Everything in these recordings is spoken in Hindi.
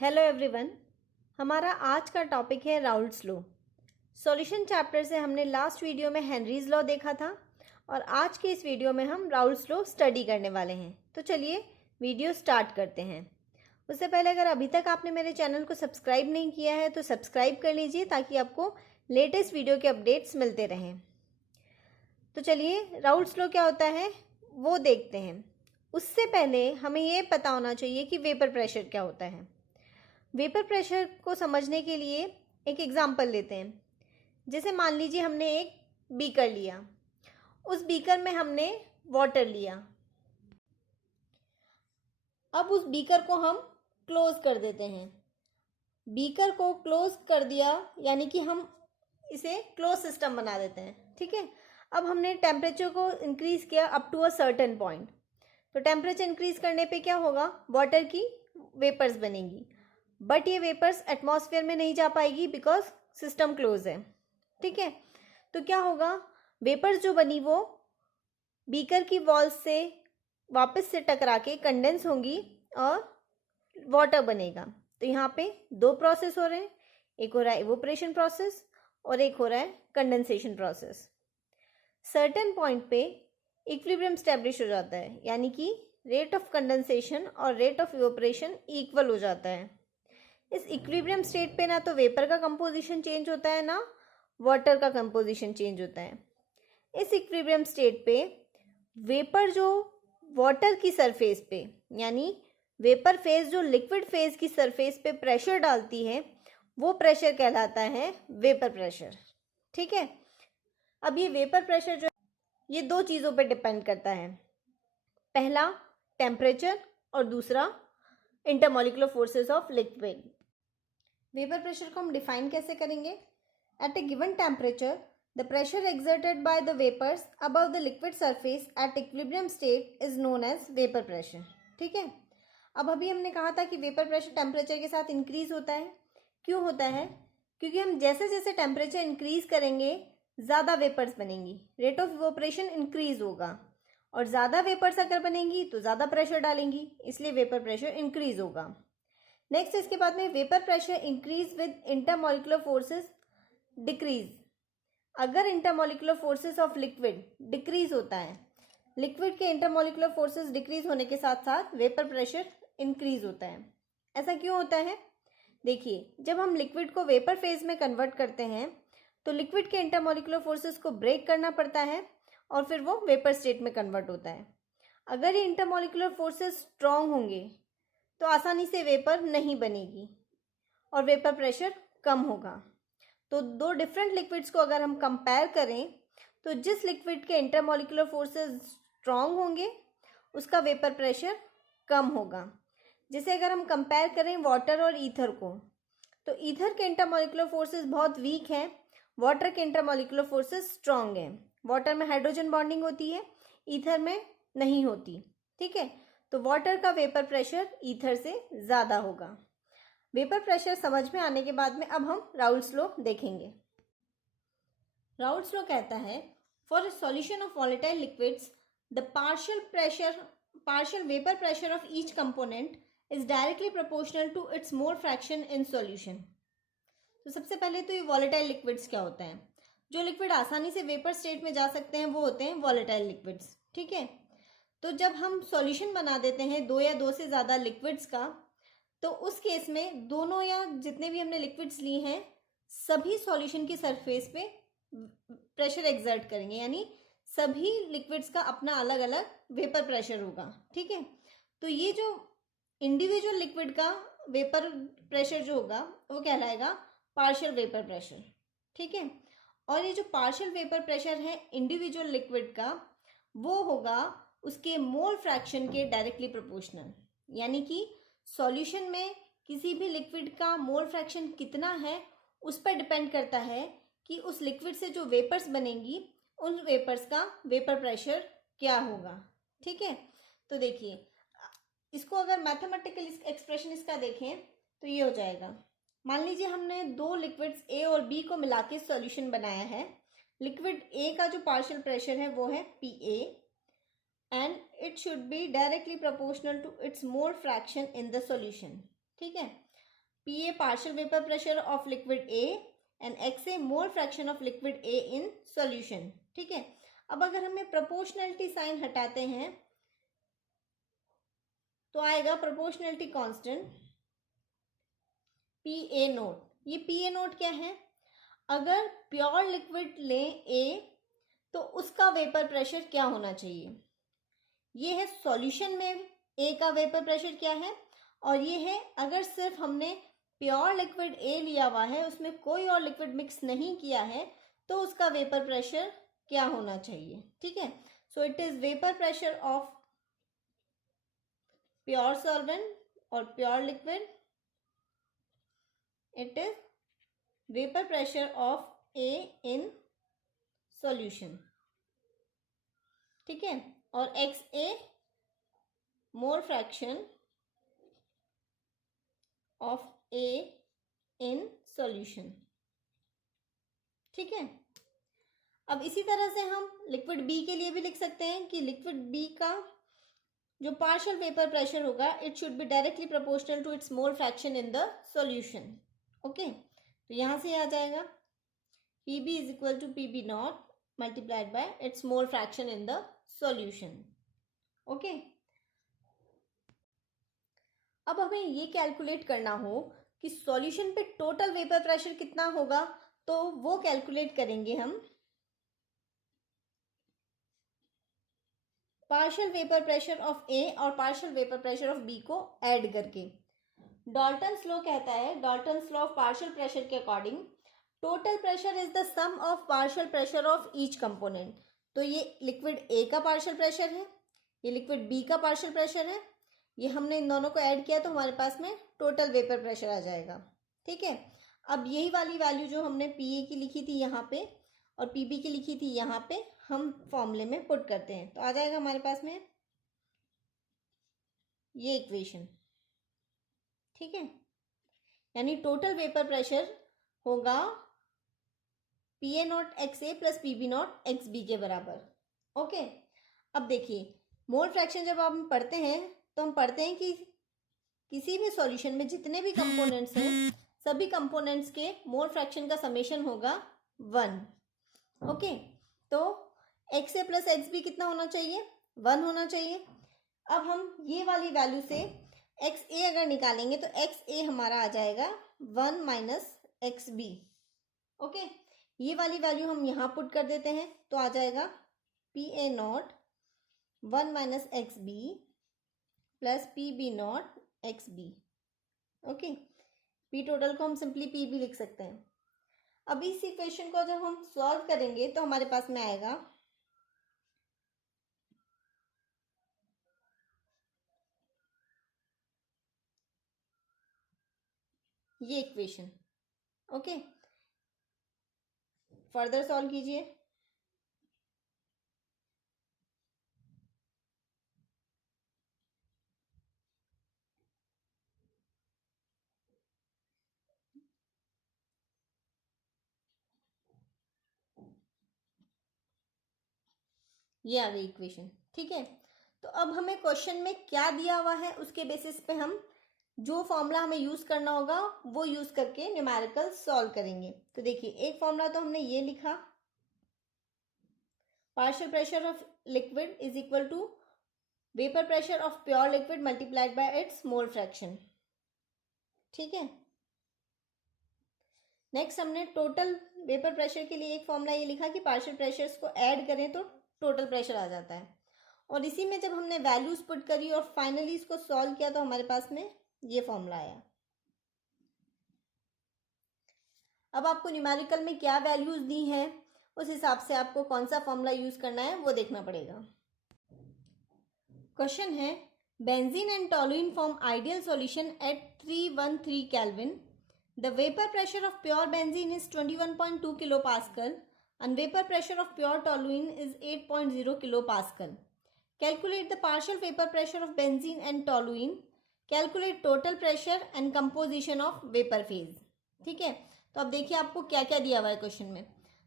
Hello everyone. हमारा आज का टॉपिक है राउल्ट्स लॉ। सॉल्यूशन चैप्टर से हमने लास्ट वीडियो में हेनरीज लॉ देखा था और आज के इस वीडियो में हम राउल्ट्स लॉ स्टडी करने वाले हैं। तो चलिए वीडियो स्टार्ट करते हैं। उससे पहले अगर अभी तक आपने मेरे चैनल को सब्सक्राइब नहीं किया है तो सब्सक्राइब कर लीजिए ताकि आपको लेटेस्ट वीडियो के अपडेट्स मिलते रहें। तो चलिए राउल्ट्स लॉ क्या होता है वो देखते हैं। उससे पहले हमें ये पता होना चाहिए कि वेपर प्रेशर क्या होता है। वेपर प्रेशर को समझने के लिए एक एग्जांपल लेते हैं। जैसे मान लीजिए हमने एक बीकर लिया, उस बीकर में हमने वाटर लिया। अब उस बीकर को हम क्लोज कर देते हैं। बीकर को क्लोज कर दिया यानी कि हम इसे क्लोज सिस्टम बना देते हैं। ठीक है, अब हमने टेम्परेचर को इंक्रीज किया up to a certain point. तो टेम्परेचर इंक्रीज करने पे क्या होगा, वाटर की वेपर्स बनेगी, बट ये वेपर्स एटमॉस्फेयर में नहीं जा पाएगी बिकॉज सिस्टम क्लोज है। ठीक है, तो क्या होगा, वेपर्स जो बनी वो बीकर की वॉल्स से वापस से टकरा के कंडेंस होंगी और वाटर बनेगा। तो यहाँ पे दो प्रोसेस हो रहे हैं, एक हो रहा है इवोपरेशन प्रोसेस और एक हो रहा है कंडेंसेशन प्रोसेस। सर्टेन पॉइंट पे इक्विलिब्रियम स्टैब्लिश हो जाता है, यानी कि रेट ऑफ कंडेंसेशन और रेट ऑफ इवोपरेशन इक्वल हो जाता है। इस इक्विलिब्रियम स्टेट पे ना तो वेपर का कंपोजिशन चेंज होता है ना वाटर का कंपोजिशन चेंज होता है। इस इक्विलिब्रियम स्टेट पे वेपर जो वाटर की सरफेस पे यानी वेपर फेज जो लिक्विड फेज की सरफेस पे प्रेशर डालती है वो प्रेशर कहलाता है वेपर प्रेशर। ठीक है, अब ये वेपर प्रेशर जो ये दो चीज़ों पे डिपेंड करता है, पहला टेम्परेचर और दूसरा intermolecular forces of liquid. Vapour pressure को हम डिफाइन कैसे करेंगे, at a given temperature the pressure exerted by the vapours above the liquid surface at equilibrium state is known as vapour pressure. ठीक है, अब अभी हमने कहा था कि वेपर प्रेशर टेम्परेचर के साथ इंक्रीज होता है। क्यों होता है, क्योंकि हम जैसे जैसे टेम्परेचर इंक्रीज करेंगे ज़्यादा वेपर्स बनेंगी, रेट ऑफ इवोपरेशन इंक्रीज होगा और ज़्यादा वेपर्स अगर बनेंगी तो ज़्यादा प्रेशर डालेंगी, इसलिए वेपर प्रेशर इंक्रीज होगा। नेक्स्ट इसके बाद में vapour pressure increase with intermolecular forces decrease. अगर intermolecular forces of liquid decrease होता है, लिक्विड के इंटरमॉलिक्यूलर फोर्सेस डिक्रीज होने के साथ साथ वेपर प्रेशर इंक्रीज होता है। ऐसा क्यों होता है, देखिए जब हम लिक्विड को वेपर फेज में कन्वर्ट करते हैं तो लिक्विड के इंटरमॉलिक्यूलर फोर्सेस को ब्रेक करना पड़ता है और फिर वो वेपर स्टेट में कन्वर्ट होता है। अगर ये इंटरमॉलिक्यूलर फोर्सेस स्ट्रांग होंगे तो आसानी से वेपर नहीं बनेगी और वेपर प्रेशर कम होगा। तो दो डिफरेंट लिक्विड्स को अगर हम कंपेयर करें तो जिस लिक्विड के इंटरमॉलिक्यूलर फोर्सेस स्ट्रांग होंगे उसका वेपर प्रेशर कम होगा। जैसे अगर हम कंपेयर करें वाटर और ईथर को, तो ईथर के इंटरमॉलिक्यूलर फोर्सेस बहुत वीक हैं, वाटर के इंटरमॉलिक्यूलर फोर्सेस स्ट्रांग हैं। वाटर में हाइड्रोजन बॉन्डिंग होती है, ईथर में नहीं होती। ठीक है, तो वाटर का वेपर प्रेशर ईथर से ज़्यादा होगा। वेपर प्रेशर समझ में आने के बाद में अब हम राउल्ट्स लॉ देखेंगे। राउल्ट्स लॉ कहता है for a solution of volatile liquids the partial vapour pressure of each component is directly proportional to its mole fraction in solution. तो सबसे पहले तो ये वॉलेटाइल लिक्विड्स क्या होता है, जो लिक्विड आसानी से वेपर स्टेट में जा सकते हैं वो होते हैं वॉलेटाइल लिक्विड्स। ठीक है, तो जब हम सॉल्यूशन बना देते हैं दो या दो से ज़्यादा लिक्विड्स का, तो उस केस में दोनों या जितने भी हमने लिक्विड्स लिए हैं सभी सॉल्यूशन की सरफेस पे प्रेशर एक्सर्ट करेंगे, यानी सभी लिक्विड्स का अपना अलग अलग वेपर प्रेशर होगा। ठीक है, तो ये जो इंडिविजुअल लिक्विड का वेपर प्रेशर जो होगा वो कहलाएगा पार्शियल वेपर प्रेशर। ठीक है, और ये जो पार्शियल वेपर प्रेशर है इंडिविजुअल लिक्विड का वो होगा उसके मोल फ्रैक्शन के डायरेक्टली प्रोपोर्शनल, यानी कि सॉल्यूशन में किसी भी लिक्विड का मोल फ्रैक्शन कितना है उस पर डिपेंड करता है कि उस लिक्विड से जो वेपर्स बनेंगी उन वेपर्स का वेपर प्रेशर क्या होगा। ठीक है, तो देखिए इसको अगर मैथमेटिकल एक्सप्रेशन इसका देखें तो ये हो जाएगा, मान लीजिए हमने दो लिक्विड्स ए और बी को मिला के सॉल्यूशन बनाया है। लिक्विड ए का जो पार्शियल प्रेशर है वो है P A and it should be directly proportional to its mole fraction in the solution. ठीक है, PA partial vapor pressure of liquid A and XA mole fraction of liquid A in solution। ठीक है, अब अगर हमें प्रोपोर्शनलिटी साइन हटाते हैं तो आएगा प्रोपोर्शनलिटी कांस्टेंट PA नोट। ये PA नोट क्या है? अगर प्योर लिक्विड लें A तो उसका वेपर प्रेशर क्या होना चाहिए? ये है सॉल्यूशन में A का वेपर प्रेशर क्या है, और ये है अगर सिर्फ हमने प्योर लिक्विड A लिया हुआ है, उसमें कोई और लिक्विड मिक्स नहीं किया है, तो उसका वेपर प्रेशर क्या होना चाहिए। ठीक है, so it is vapour pressure of pure solvent और pure liquid, it is vapour pressure of A in solution. ठीक है, और XA mole fraction of A in solution. ठीक है, अब इसी तरह से हम लिक्विड B के लिए भी लिख सकते हैं कि लिक्विड B का जो पार्शियल वेपर प्रेशर होगा it should be directly proportional to its mole fraction in the solution. Okay, तो यहां से आ जाएगा PB is equal to PB naught multiplied by its mole fraction in the solution. Okay, अब हमें ये कैलकुलेट करना हो कि सॉल्यूशन पे टोटल वेपर प्रेशर कितना होगा, तो वो कैलकुलेट करेंगे हम partial vapour pressure of A और partial vapour pressure of B को ऐड करके। डाल्टन्स लॉ कहता है, Dalton's law of partial pressure के according total pressure is the sum of partial pressure of each component. तो ये लिक्विड A का पार्शियल प्रेशर है, ये लिक्विड B का पार्शियल प्रेशर है, ये हमने इन दोनों को ऐड किया तो हमारे पास में टोटल वेपर प्रेशर आ जाएगा। ठीक है, अब यही वाली वैल्यू जो हमने PA की लिखी थी यहाँ पे और PB की लिखी थी यहाँ पे हम फॉर्मूले में पुट करते हैं, तो आ जाएगा हमारे पास में ये इक्वेशन। ठीक है, यानी टोटल वेपर प्रेशर होगा PA not XA plus PB not XB के बराबर। ओके, अब देखिए मोल फ्रैक्शन जब आप पढ़ते हैं तो हम पढ़ते हैं कि किसी भी सॉल्यूशन में जितने भी कंपोनेंट्स हैं सभी कंपोनेंट्स के मोल फ्रैक्शन का समेशन होगा 1। ओके, तो XA प्लस XB कितना होना चाहिए? 1 होना चाहिए। अब हम ये वाली वैल्यू से XA अगर निकालेंगे तो XA हमारा आ जाएगा 1 माइनस XB। ओके, ये वाली वैल्यू हम यहाँ पुट कर देते हैं तो आ जाएगा PA not 1 minus XB plus PB not XB। Okay, P total को हम सिंपली PB लिख सकते हैं। अब इस इक्वेशन को जब हम सॉल्व करेंगे तो हमारे पास में आएगा ये इक्वेशन। ओके, फर्दर सॉल्व कीजिए। ये आ गई इक्वेशन। ठीक है, तो अब हमें क्वेश्चन में क्या दिया हुआ है उसके बेसिस पे हम जो फॉर्मूला हमें यूज करना होगा वो यूज करके न्यूमेरिकल सॉल्व करेंगे। तो देखिए एक फॉर्मूला तो हमने ये लिखा, partial pressure of liquid is equal to vapour pressure of pure liquid multiplied by its mole fraction. ठीक है, नेक्स्ट हमने टोटल वेपर प्रेशर के लिए एक फॉर्मूला ये लिखा कि पार्शियल प्रेशर्स को ऐड करें तो टोटल प्रेशर आ जाता है, और इसी में जब हमने वैल्यूज पुट करी और फाइनली इसको सॉल्व किया तो हमारे पास में ये फॉर्मूला आया। अब आपको न्यूमेरिकल में क्या वैल्यूज दी हैं उस हिसाब से आपको कौन सा फॉर्मूला यूज करना है वो देखना पड़ेगा। क्वेश्चन है, benzene and toluene form ideal solution at 313 kelvin. The vapour pressure of pure benzene is 21.2 kilopascal and vapor pressure of pure toluene is 8.0 kilopascal. Calculate the partial vapor pressure of benzene and toluene. Calculate total pressure and composition of vapor phase. ठीक है, तो अब देखिए आपको क्या क्या दिया हुआ है क्वेश्चन में।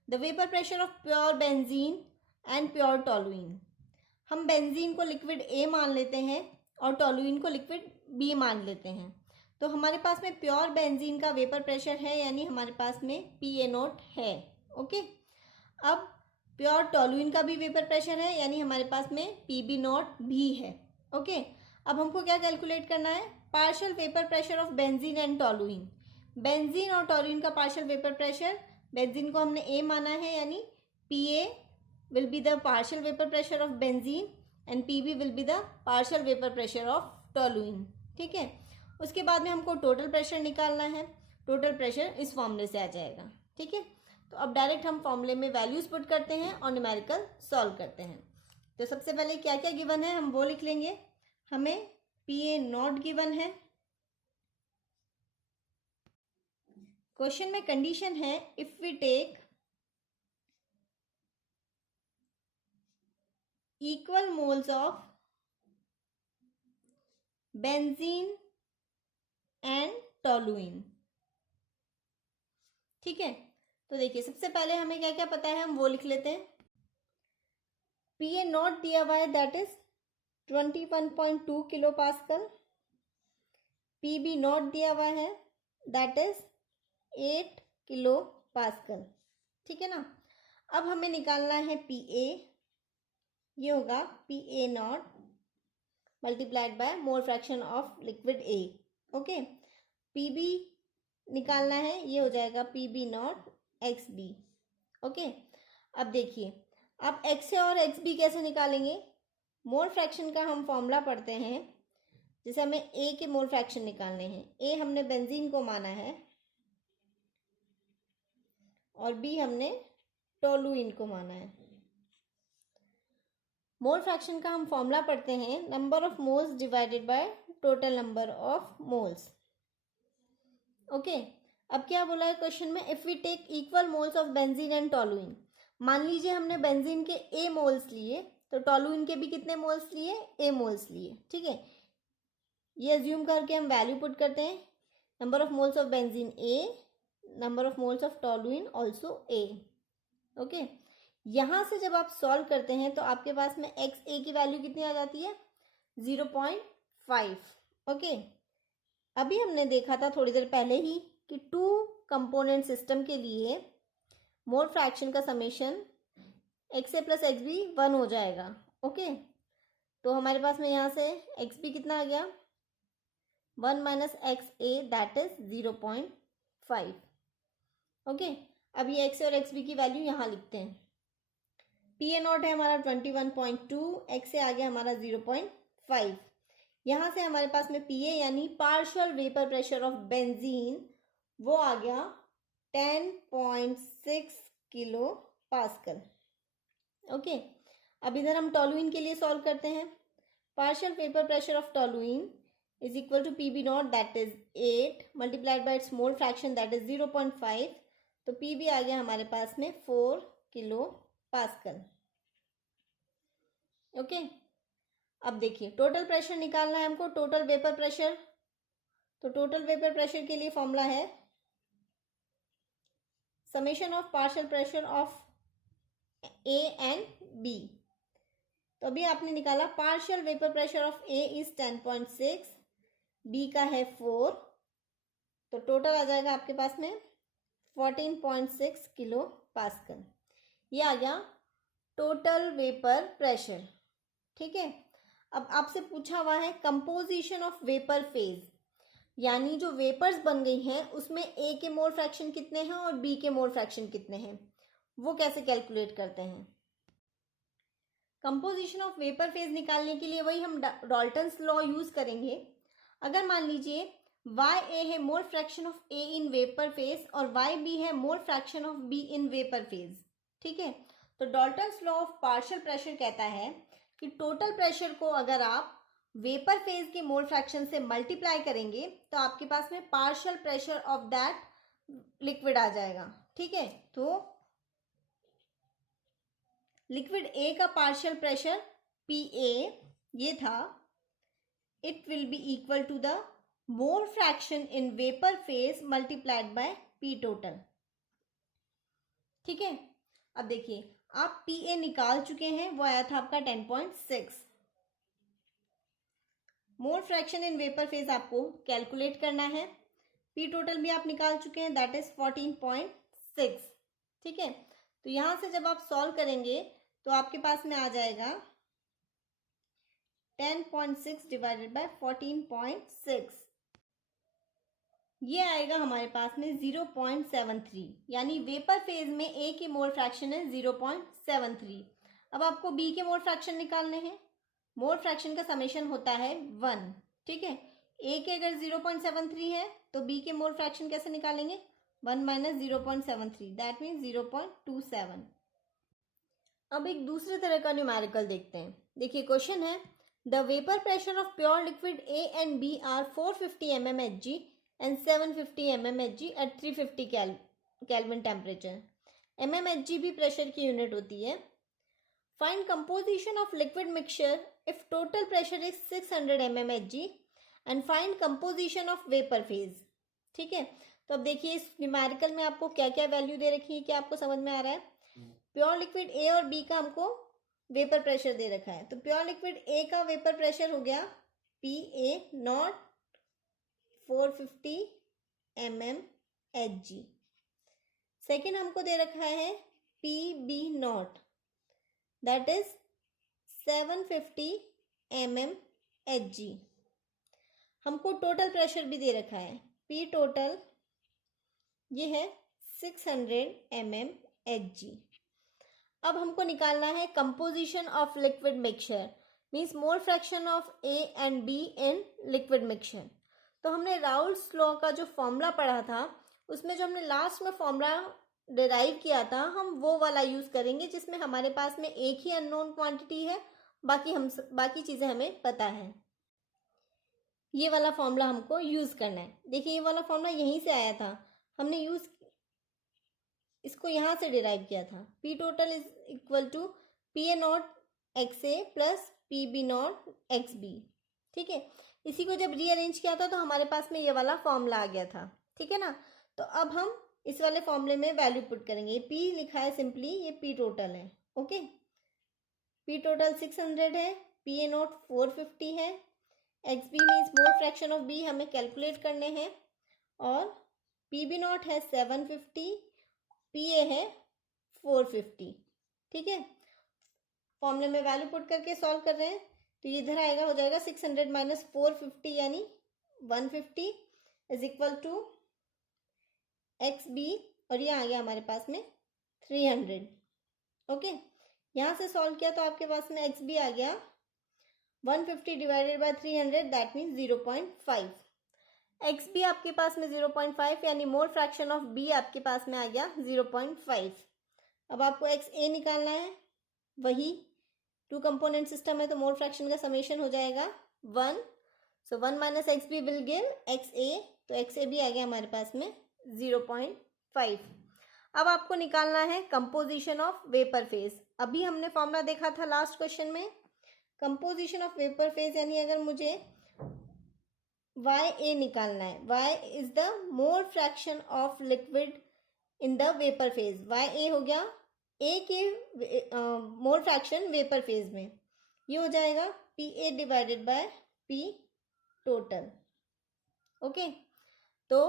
The vapour pressure of pure benzene and pure toluene. हम बेंजीन को लिक्विड A मान लेते हैं और टोलुइन को लिक्विड B मान लेते हैं। तो हमारे पास में प्योर बेंजीन का वेपर प्रेशर है, यानी हमारे पास में PA0 है। ओके, अब प्योर टोलुइन का भी वेपर प्रेशर है, यानी हमारे पास में PB0 भी है। ओके, अब हमको क्या कैलकुलेट करना है, partial vapour pressure of benzene and toluene. Benzene और टोलुइन का पार्शियल वेपर प्रेशर, बेंजीन को हमने A माना है, यानी PA will be the partial vapour pressure of benzene and PB will be the partial vapour pressure of toluene. ठीक है, उसके बाद में हमको टोटल प्रेशर निकालना है। टोटल प्रेशर इस फॉर्मूले से आ जाएगा। ठीक है, तो अब डायरेक्ट हम फॉर्मूले में वैल्यूज पुट करते हैं और न्यूमेरिकल सॉल्व करते हैं। तो सबसे पहले क्या क्या गिवन है हम वो लिख लेंगे। हमें PA0 गिवन है। क्वेश्चन में कंडीशन है if we take equal moles of benzene and toluene. ठीक है, तो देखिए सबसे पहले हमें क्या क्या पता है हम वो लिख लेते हैं। PA0 दिया हुआ है, that is 21.2 kilo pascal. PB0 दिया हुआ है, दैट इज 8 किलो पास्कल। ठीक है ना, अब हमें निकालना है PA, ये होगा PA0 multiplied by mole fraction of liquid A। Okay, PB निकालना है, ये हो जाएगा PB0 XB। ओके, अब देखिए आप X और XB कैसे निकालेंगे। मोल फ्रैक्शन का हम फॉर्मूला पढ़ते हैं, जैसे हमें A के मोल फ्रैक्शन निकालने हैं। A हमने बेंजीन को माना है और B हमने टोलुइन को माना है। मोल फ्रैक्शन का हम फॉर्मूला पढ़ते हैं, number of moles divided by total number of moles. Okay, अब क्या बोला है क्वेश्चन में, if we take equal moles of benzene and toluene. मान लीजिए हमने बेंजीन के A मोल्स लिए, तो टोलुइन के भी कितने मोल्स लिए, A मोल्स लिए। ठीक है, ये अज्यूम करके हम वैल्यू पुट करते हैं। Number of moles of benzene A, number of moles of toluene also A। Okay, यहां से जब आप सॉल्व करते हैं तो आपके पास में XA की वैल्यू कितनी आ जाती है, 0.5। ओके, अभी हमने देखा था थोड़ी देर पहले ही कि 2 कंपोनेंट सिस्टम के लिए मोल फ्रैक्शन का समेशन XA प्लस XB 1 हो जाएगा। ओके, तो हमारे पास में यहाँ से XB कितना आ गया, 1 minus XA that is 0.5। Okay, अब ये XA और XB की वैल्यू यहाँ लिखते हैं। PA0 है हमारा 21.2, XA आ गया हमारा 0.5। यहाँ से हमारे पास में PA यानी partial vapour pressure of benzene वो आ गया 10.6 किलो पास्कल। ओके, अब इधर हम टोलुइन के लिए सॉल्व करते हैं। Partial vapour pressure of toluene is equal to PB0 that is 8 multiplied by its mole fraction that is 0.5। तो PB आ गया हमारे पास में 4 किलो पास्कल। ओके, अब देखिए टोटल प्रेशर निकालना है हमको, टोटल वेपर प्रेशर। तो टोटल वेपर प्रेशर के लिए फॉर्मूला है summation of partial pressure of A and B। तो अभी आपने निकाला partial vapour pressure of A is 10.6, B का है 4, तो टोटल आ जाएगा आपके पास में 14.6 किलो पास्कल। ये आ गया टोटल वेपर प्रेशर। ठीक है, अब आपसे पूछा हुआ है कंपोजिशन ऑफ वेपर फेज, यानी जो वेपर्स बन गई हैं उसमें A के मोल फ्रैक्शन कितने हैं और B के मोल फ्रैक्शन कितने हैं, वो कैसे कैलकुलेट करते हैं। कंपोजिशन ऑफ वेपर फेज निकालने के लिए वही हम डाल्टन्स लॉ यूज करेंगे। अगर मान लीजिए YA है मोल fraction of A in vapour phase और YB है मोल fraction of B in vapour phase. ठीक है, तो Dalton's law of partial pressure कहता है कि टोटल प्रेशर को अगर आप वेपर फेज के मोल फ्रैक्शन से मल्टीप्लाई करेंगे तो आपके पास में partial pressure of that liquid आ जाएगा। ठीक है, तो लिक्विड A का पार्शियल प्रेशर PA ये था, it will be equal to the mole fraction in vapour phase multiplied by P total. ठीक है, अब देखिए आप PA निकाल चुके हैं, वो आया था आपका 10.6। मोल फ्रैक्शन इन वेपर फेज आपको कैलकुलेट करना है। पी टोटल भी आप निकाल चुके हैं, दैट इज 14.6। ठीक है, तो यहां से जब आप सॉल्व करेंगे तो आपके पास में आ जाएगा 10.6 डिवाइडेड बाय 14.6, ये आएगा हमारे पास में 0.73, यानी वेपर फेज में ए की मोल फ्रैक्शन है 0.73। अब आपको बी के मोल फ्रैक्शन निकालने हैं। मोल फ्रैक्शन का समेशन होता है 1। ठीक है, ए के अगर 0.73 है तो बी के मोल फ्रैक्शन कैसे निकालेंगे, 1 माइनस 0.73, दैट मीन्स 0.27। अब एक दूसरे तरह का न्यूमेरिकल देखते हैं। देखिए क्वेश्चन है, the vapour pressure of pure liquid A and B are 450 mmHg and 750 mmHg at 350 Kelvin temperature। mmHg भी प्रेशर की यूनिट होती है। Find composition of liquid mixture if total pressure is 600 mmHg and find composition of vapour phase. ठीक है, तो अब देखिए इस न्यूमेरिकल में आपको क्या क्या वैल्यू दे रखी है, क्या आपको समझ में आ रहा है। प्योर लिक्विड ए और बी का हमको वेपर प्रेशर दे रखा है, तो प्योर लिक्विड ए का वेपर प्रेशर हो गया PA0 450 mmHg। सेकेंड हमको दे रखा है PB0, दैट इज 750 mmHg। हमको टोटल प्रेशर भी दे रखा है, P टोटल ये है 600 mmHg। अब हमको निकालना है composition of liquid mixture, means mole fraction of A and be in liquid mixture. तो हमने राउल्स लॉ का जो फॉर्मूला पढ़ा था उसमें जो हमने लास्ट में फॉर्मूला डिराइव किया था, हम वो वाला यूज करेंगे जिसमें हमारे पास में एक ही अननोन क्वांटिटी है, बाकी चीजें हमें पता है। ये वाला फॉर्मूला हमको यूज करना है। देखिए ये वाला फॉर्मूला यहीं से आया था, हमने यूज इसको यहां से डिराइव किया था। P total is equal to PA0 XA plus PB0 XB। ठीक है, इसी को जब रीअरेंज किया था तो हमारे पास में ये वाला फॉर्मूला आ गया था। ठीक है ना, तो अब हम इस वाले फॉर्मूले में वैल्यू पुट करेंगे। P लिखा है सिंपली, ये P टोटल है। ओके, P टोटल 600 है, PA0 450 है, XB means mole fraction of B हमें कैलकुलेट करने हैं, और PB0 है 750, PA है 450। ठीक है, फॉर्मूले में वैल्यू पुट करके सॉल्व कर रहे हैं, तो ये इधर आएगा, हो जाएगा 600 माइनस 450 यानी 150 इज इक्वल टू XB, और ये आ गया हमारे पास में 300। ओके, यहाँ से सॉल्व किया तो आपके पास में XB आ गया 150 divided by 300, that means 0.5। XB आपके पास में 0.5 यानी मोल फ्रैक्शन ऑफ B आपके पास में आ गया 0.5। अब आपको XA निकालना है, वही 2 कंपोनेंट सिस्टम है तो मोल फ्रैक्शन का समेशन हो जाएगा 1, सो 1 minus XB will give XA, तो XA भी आ गया हमारे पास में 0.5। अब आपको निकालना है कंपोजिशन ऑफ वेपर फेज। अभी हमने फॉर्मूला देखा था लास्ट क्वेश्चन में, कंपोजिशन ऑफ वेपर फेज यानी अगर मुझे YA निकालना है, Y is the mole fraction of liquid in the vapour phase. YA हो गया ए के मोल फ्रैक्शन वेपर फेज में, ये हो जाएगा PA divided by P total. Okay, तो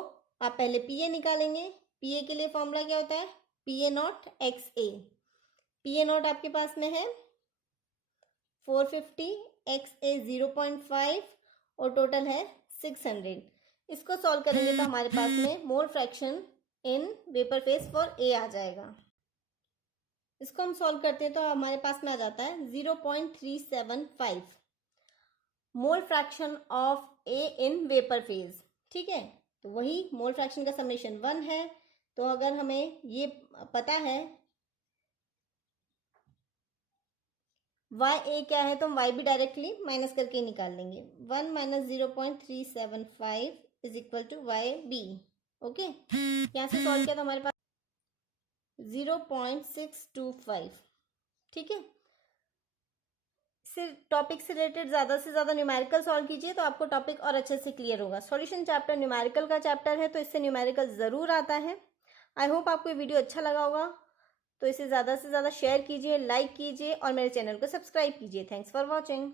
आप पहले PA निकालेंगे। PA के लिए फॉर्मूला क्या होता है, PA0 XA। PA0 आपके पास में है 450, XA 0.5 और टोटल है 600। इसको सॉल्व करेंगे तो हमारे पास में मोल fraction in vapour phase for A आ जाएगा। इसको हम सॉल्व करते हैं तो हमारे पास में आ जाता है 0.375 मोल fraction of A in vapour phase. ठीक है, तो वही मोल फ्रैक्शन का समेशन 1 है, तो अगर हमें ये पता है YA क्या है तो हम Y भी डायरेक्टली माइनस करके निकाल लेंगे। 1 minus 0.375 is equal to YB। Okay, यहाँ से सॉल्व किया तो हमारे पास 0.625। ठीक है, टॉपिक से रिलेटेड ज़्यादा से ज़्यादा न्यूमेरिकल सॉल्व कीजिए तो आपको टॉपिक और अच्छे से क्लियर होगा। सॉल्यूशन चैप्टर न्यूमेरिकल का चैप्टर है तो इससे न्यूमेरिकल ज़रूर आता है। आई होप आपको ये वीडियो अच्छा लगा होगा, तो इसे ज़्यादा से ज़्यादा शेयर कीजिए, लाइक कीजिए और मेरे चैनल को सब्सक्राइब कीजिए। Thanks for watching.